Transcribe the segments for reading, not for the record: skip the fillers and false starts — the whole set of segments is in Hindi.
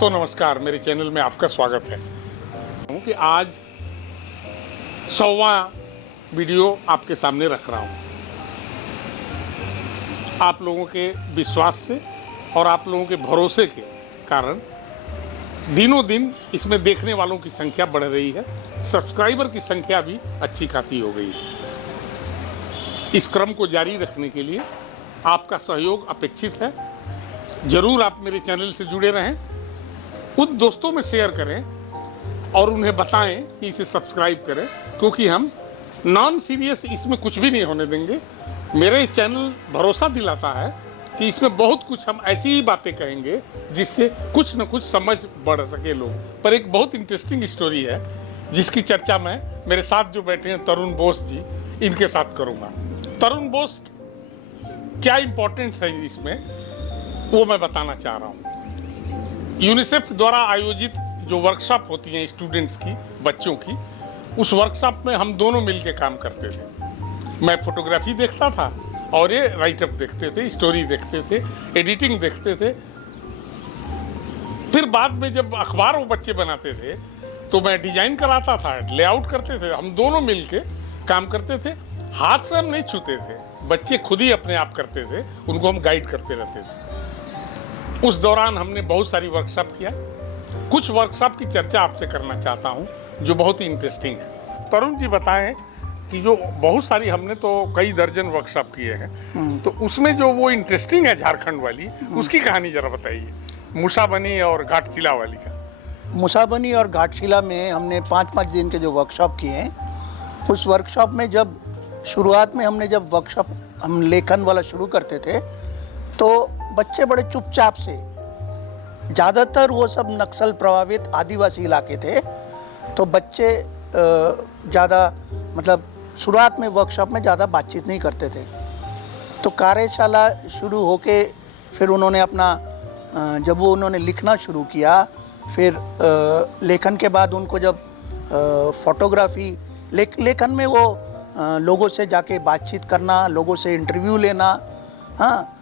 दोस्तों नमस्कार, मेरे चैनल में आपका स्वागत है कि आज 100वां वीडियो आपके सामने रख रहा हूं। आप लोगों के विश्वास से और आप लोगों के भरोसे के कारण दिनों दिन इसमें देखने वालों की संख्या बढ़ रही है, सब्सक्राइबर की संख्या भी अच्छी खासी हो गई है। इस क्रम को जारी रखने के लिए आपका सहयोग अपेक्षित है। जरूर आप मेरे चैनल से जुड़े रहें, उन दोस्तों में शेयर करें और उन्हें बताएं कि इसे सब्सक्राइब करें, क्योंकि हम नॉन सीरियस इसमें कुछ भी नहीं होने देंगे। मेरे चैनल भरोसा दिलाता है कि इसमें बहुत कुछ हम ऐसी ही बातें कहेंगे जिससे कुछ न कुछ समझ बढ़ सके लोग। पर एक बहुत इंटरेस्टिंग स्टोरी है जिसकी चर्चा मैं मेरे साथ जो बैठे हैं तरुण बोस जी, इनके साथ करूँगा। तरुण बोस क्या इम्पोर्टेंस है इसमें, वो मैं बताना चाह रहा हूँ। यूनिसेफ द्वारा आयोजित जो वर्कशॉप होती हैं स्टूडेंट्स की, बच्चों की, उस वर्कशॉप में हम दोनों मिलके काम करते थे। मैं फोटोग्राफी देखता था और ये राइटअप देखते थे, स्टोरी देखते थे, एडिटिंग देखते थे। फिर बाद में जब अखबार वो बच्चे बनाते थे तो मैं डिजाइन कराता था, लेआउट करते थे, हम दोनों मिलके काम करते थे। हाथ से हम नहीं छूते थे, बच्चे खुद ही अपने आप करते थे, उनको हम गाइड करते रहते थे। उस दौरान हमने बहुत सारी वर्कशॉप किया। कुछ वर्कशॉप की चर्चा आपसे करना चाहता हूं जो बहुत ही इंटरेस्टिंग है। तरुण जी बताएं कि जो बहुत सारी हमने तो कई दर्जन वर्कशॉप किए हैं, तो उसमें जो वो इंटरेस्टिंग है झारखंड वाली, उसकी कहानी जरा बताइए, मुसाबनी और घाटशिला वाली का। मुसाबनी और घाटशिला में हमने 5-5 दिन के जो वर्कशॉप किए हैं, उस वर्कशॉप में जब शुरुआत में हमने जब वर्कशॉप हम लेखन वाला शुरू करते थे तो बच्चे बड़े चुपचाप से, ज़्यादातर वो सब नक्सल प्रभावित आदिवासी इलाके थे, तो बच्चे ज़्यादा मतलब शुरुआत में वर्कशॉप में ज़्यादा बातचीत नहीं करते थे। तो कार्यशाला शुरू होके फिर उन्होंने अपना जब वो उन्होंने लिखना शुरू किया, फिर लेखन के बाद उनको जब फोटोग्राफी लेखन में वो लोगों से जाके बातचीत करना, लोगों से इंटरव्यू लेना, हाँ,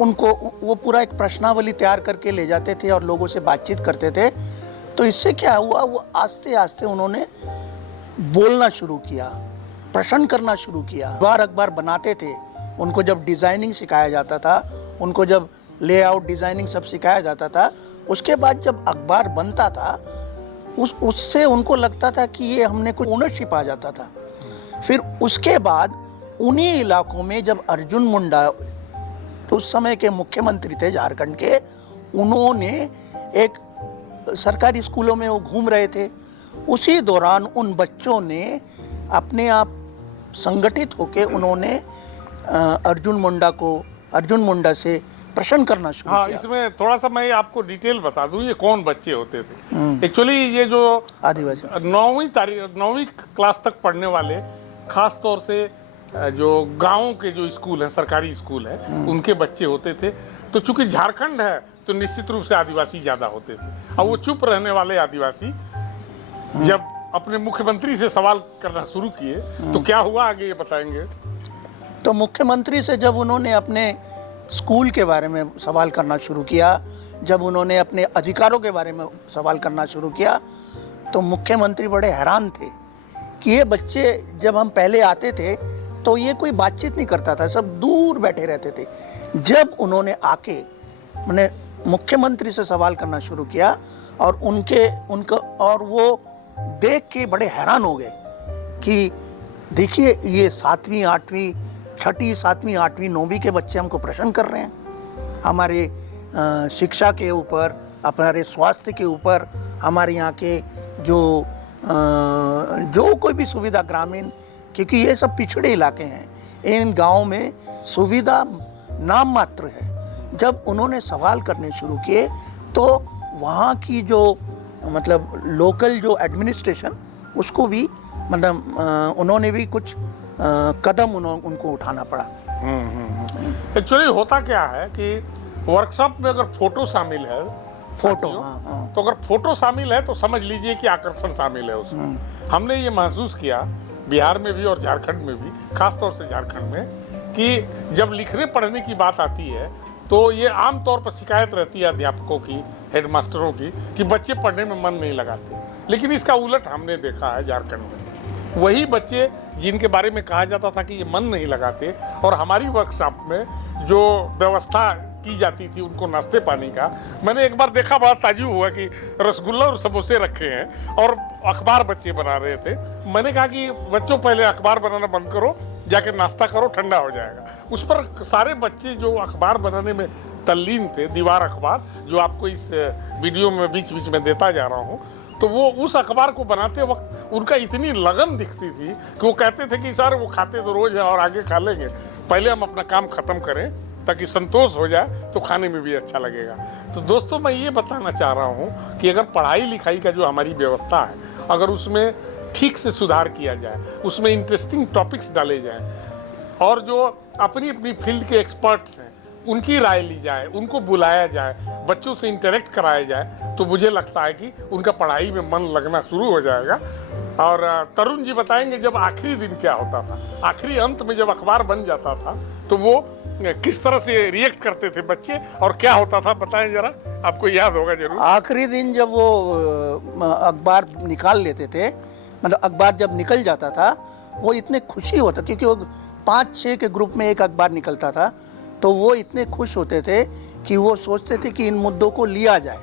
उनको वो पूरा एक प्रश्नावली तैयार करके ले जाते थे और लोगों से बातचीत करते थे। तो इससे क्या हुआ, वो आस्ते आस्ते उन्होंने बोलना शुरू किया, प्रश्न करना शुरू किया। अखबार बनाते थे, उनको जब डिज़ाइनिंग सिखाया जाता था, उनको जब लेआउट डिज़ाइनिंग सब सिखाया जाता था, उसके बाद जब अखबार बनता था उससे उनको लगता था कि ये हमने कुछ ओनरशिप आ जाता था। फिर उसके बाद उन्हीं इलाकों में जब अर्जुन मुंडा उस समय के मुख्यमंत्री थे झारखंड के, उन्होंने एक सरकारी स्कूलों में वो घूम रहे थे, उसी दौरान उन बच्चों ने अपने आप संगठित होकर उन्होंने अर्जुन मुंडा से प्रश्न करना शुरू किया। इसमें थोड़ा सा मैं आपको डिटेल बता दूं, ये कौन बच्चे होते थे। एक्चुअली ये जो आदिवासी 9वीं क्लास तक पढ़ने वाले, खास तौर से जो गांवों के जो स्कूल हैं, सरकारी स्कूल है, उनके बच्चे होते थे। तो चूंकि झारखंड है तो निश्चित रूप से आदिवासी ज्यादा होते थे। और वो चुप रहने वाले आदिवासी जब अपने मुख्यमंत्री से सवाल करना शुरू किए तो क्या हुआ, आगे ये बताएंगे। तो मुख्यमंत्री से जब उन्होंने अपने स्कूल के बारे में सवाल करना शुरू किया, जब उन्होंने अपने अधिकारों के बारे में सवाल करना शुरू किया, तो मुख्यमंत्री बड़े हैरान थे कि ये बच्चे, जब हम पहले आते थे तो ये कोई बातचीत नहीं करता था, सब दूर बैठे रहते थे। जब उन्होंने आके मैंने मुख्यमंत्री से सवाल करना शुरू किया और और वो देख के बड़े हैरान हो गए कि देखिए, ये 7वीं 8वीं 6ठी 7वीं 8वीं 9वीं के बच्चे हमको प्रश्न कर रहे हैं, हमारे शिक्षा के ऊपर, हमारे स्वास्थ्य के ऊपर, हमारे यहाँ के जो कोई भी सुविधा ग्रामीण, क्योंकि ये सब पिछड़े इलाके हैं, इन गाँव में सुविधा नाम मात्र है। जब उन्होंने सवाल करने शुरू किए तो वहाँ की जो मतलब लोकल जो एडमिनिस्ट्रेशन, उसको भी मतलब उन्होंने भी कुछ कदम उनको उठाना पड़ा। एक्चुअली होता क्या है कि वर्कशॉप में अगर फोटो शामिल है, तो अगर फोटो शामिल है तो समझ लीजिए कि आकर्षण शामिल है उसमें। हमने ये महसूस किया बिहार में भी और झारखंड में भी, खासतौर से झारखंड में, कि जब लिखने पढ़ने की बात आती है तो ये आम तौर पर शिकायत रहती है अध्यापकों की, हेडमास्टरों की, कि बच्चे पढ़ने में मन नहीं लगाते। लेकिन इसका उलट हमने देखा है झारखंड में। वही बच्चे जिनके बारे में कहा जाता था कि ये मन नहीं लगाते, और हमारी वर्कशॉप में जो व्यवस्था की जाती थी उनको नाश्ते पानी का, मैंने एक बार देखा, बड़ा ताज्जुब हुआ कि रसगुल्ला और समोसे रखे हैं और अखबार बच्चे बना रहे थे। मैंने कहा कि बच्चों पहले अखबार बनाना बंद करो, जाके नाश्ता करो, ठंडा हो जाएगा। उस पर सारे बच्चे जो अखबार बनाने में तल्लीन थे, दीवार अखबार जो आपको इस वीडियो में बीच बीच में देता जा रहा हूँ, तो वो उस अखबार को बनाते वक्त उनका इतनी लगन दिखती थी कि वो कहते थे कि सर वो खाते तो रोज है और आगे खा लेंगे, पहले हम अपना काम खत्म करें ताकि संतोष हो जाए तो खाने में भी अच्छा लगेगा। तो दोस्तों, मैं ये बताना चाह रहा हूँ कि अगर पढ़ाई लिखाई का जो हमारी व्यवस्था है, अगर उसमें ठीक से सुधार किया जाए, उसमें इंटरेस्टिंग टॉपिक्स डाले जाएं, और जो अपनी अपनी फील्ड के एक्सपर्ट्स हैं उनकी राय ली जाए, उनको बुलाया जाए, बच्चों से इंटरेक्ट कराया जाए, तो मुझे लगता है कि उनका पढ़ाई में मन लगना शुरू हो जाएगा। और तरुण जी बताएंगे जब आखिरी दिन क्या होता था, आखिरी अंत में जब अखबार बन जाता था तो वो किस तरह से रिएक्ट करते थे बच्चे और क्या होता था, बताएं जरा, आपको याद होगा जरूर। आखिरी दिन जब वो अखबार निकाल लेते थे, मतलब अखबार जब निकल जाता था, वो इतने खुशी होता, क्योंकि वो 5-6 के ग्रुप में एक अखबार निकलता था, तो वो इतने खुश होते थे कि वो सोचते थे कि इन मुद्दों को लिया जाए।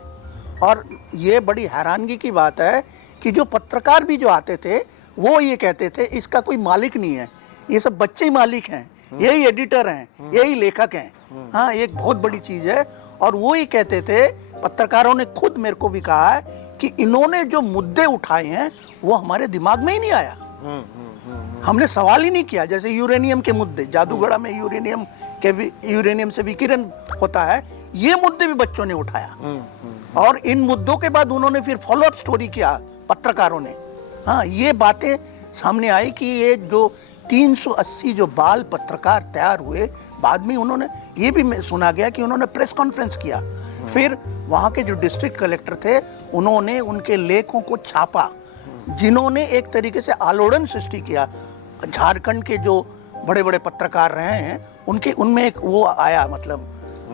और ये बड़ी हैरानगी की बात है कि जो पत्रकार भी जो आते थे वो ये कहते थे इसका कोई मालिक नहीं है, ये सब बच्चे ही मालिक हैं, यही एडिटर हैं, यही लेखक हैं। हाँ, एक बहुत बड़ी चीज़ है। और वो ही कहते थे, पत्रकारों ने खुद मेरे को भी कहा है कि इन्होंने जो मुद्दे उठाए हैं वो हमारे दिमाग में ही नहीं आया, हमने सवाल ही नहीं किया। जैसे यूरेनियम के मुद्दे, जादूगढ़ा में यूरेनियम से विकिरण होता है, ये मुद्दे भी बच्चों ने उठाया। और इन मुद्दों के बाद उन्होंने फिर फॉलोअप स्टोरी किया पत्रकारों ने। हाँ, ये बातें सामने आई कि ये जो 380 जो बाल पत्रकार तैयार हुए, बाद में उन्होंने ये भी सुना गया कि उन्होंने प्रेस कॉन्फ्रेंस किया। फिर वहाँ के जो डिस्ट्रिक्ट कलेक्टर थे उन्होंने उनके लेखों को छापा, जिन्होंने एक तरीके से आलोड़न सृष्टि किया। झारखंड के जो बड़े बड़े पत्रकार रहे हैं उनमें एक वो आया, मतलब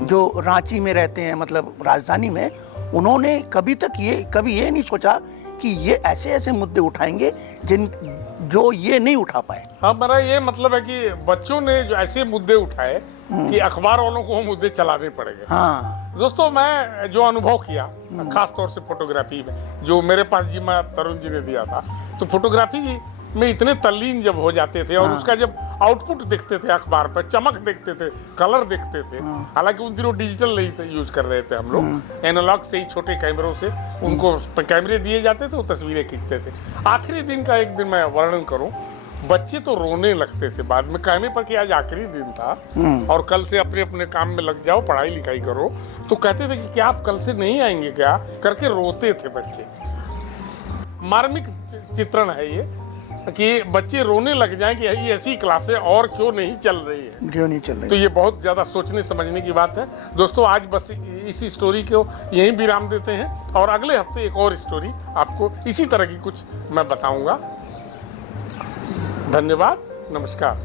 जो रांची में रहते हैं, मतलब राजधानी में, उन्होंने कभी ये नहीं सोचा कि ये ऐसे ऐसे मुद्दे उठाएंगे जो ये नहीं उठा पाए। हाँ, मेरा ये मतलब है कि बच्चों ने जो ऐसे मुद्दे उठाए कि अखबार वालों को वो मुद्दे चलाने पड़ेंगे। हाँ दोस्तों, मैं जो अनुभव किया खास तौर से फोटोग्राफी में, जो मेरे पास जिम्मा तरुण जी ने दिया था, तो फोटोग्राफी में इतने तल्लीन जब हो जाते थे और उसका जब आउटपुट देखते थे अखबार पर, चमक देखते थे, कलर देखते थे, हालांकि उन दिनों डिजिटल नहीं यूज कर रहे थे हम लोग, एनालॉग से ही छोटे कैमरों से उनको कैमरे दिए जाते थे, वो तस्वीरें खींचते थे। आखिरी दिन का एक दिन मैं वर्णन करूं, बच्चे तो रोने लगते थे बाद में, कहने पर कि आज आखिरी दिन था और कल से अपने अपने काम में लग जाओ, पढ़ाई लिखाई करो, तो कहते थे कि क्या आप कल से नहीं आएंगे क्या, करके रोते थे बच्चे। मार्मिक चित्रण है ये कि बच्चे रोने लग जाएं कि ऐसी क्लासें और क्यों नहीं चल रही है। तो ये बहुत ज़्यादा सोचने समझने की बात है। दोस्तों, आज बस इसी स्टोरी को यहीं विराम देते हैं और अगले हफ्ते एक और स्टोरी आपको इसी तरह की कुछ मैं बताऊंगा। धन्यवाद, नमस्कार।